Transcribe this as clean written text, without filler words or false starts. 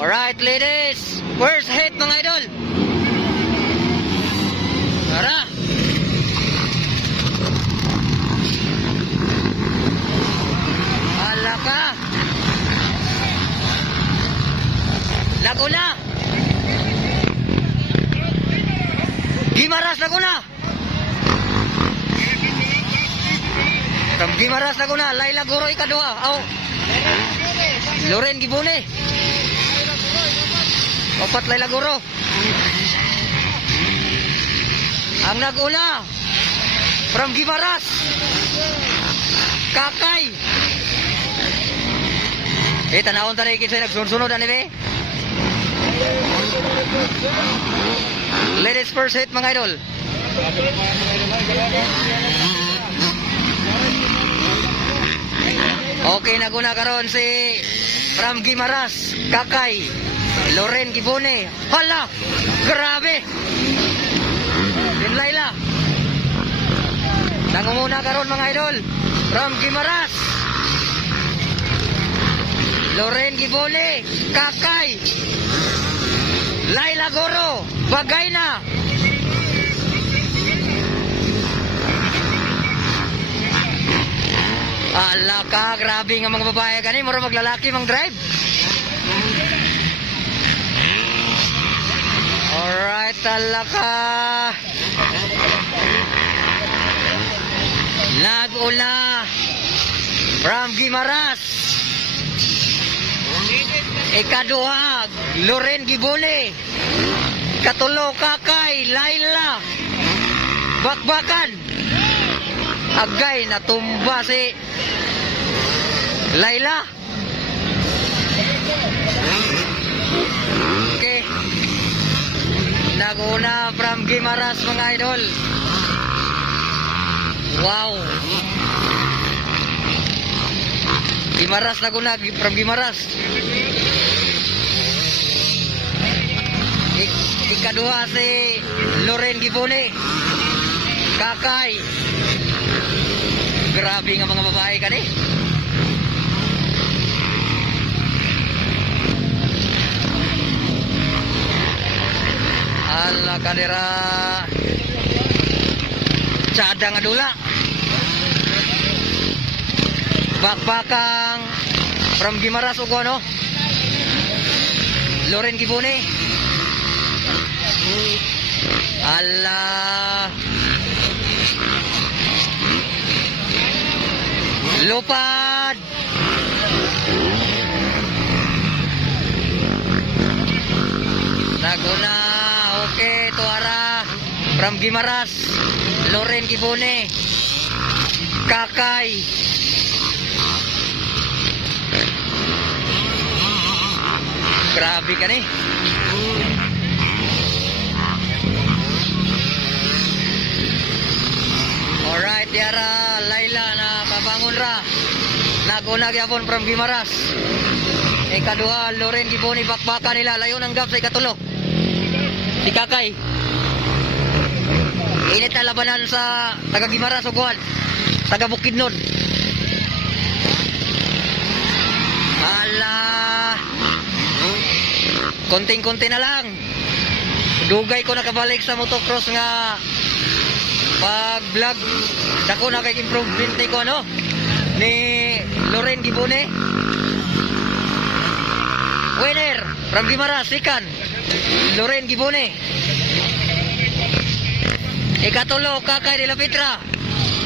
Alright, ladies. First hit, mga idol. Tara. Hala ka. Laguna. Gimaras, Laguna. From Gimaras, Laguna. Laila Guro, ikadua. Oh. Loren Gibone. Opat Laila Guro. Ang naguna from Gimaras, Kakay. Tanawon tayo kita nagsunod ani be. Ladies first hit, mga idol. Okay, naguna karon si from Gimaras, Kakay, Loren Gibone. Hala, grabe. Din Laila. Nangunguna karon, mga idol, from Gimaras, Loren Gibone, Kakay, Laila Guro, bagay na. Ala ka, grabe nga mga babae gani, mura maglalaki mang drive. Alright, ala ka. Naguna from Gimaras, ikaduha Loren Gibone, katulo Kakay, Laila, bakbakan. Agay, natumba si Laila. Okay, naguna from Gimaras, mga idol. Wow, Gimaras, naguna from Gimaras. Ikaduha si Loren Gibone, Kakay. Grabe nga mga babae ka ni. Ala kanira tsada nga dula. Bakbakang from Gimaras ug ano, Loren Gibone. Ala lupad. Naguna. Okay, tuara from Gimaras, Loren Gibone, Kakay. Grabe ka ni. Alright, diara Laila na kabangon ra. Naguna gyapon from Gimaras. Ikaduha Loren Gibone, bakbaka nila, layo ng gap sa ikatulo. Si Kakay. Init na labanan sa taga Gimaras ug taga Bukidnon. Ala, konting-konti na lang. Dugay ko nakabalik sa motocross nga pag-vlog. Dako na kay improvement ko ano ni Loren Gibone. Winner from Gimaras, second Loren Gibone. Ikatulo Kakay de la Petra.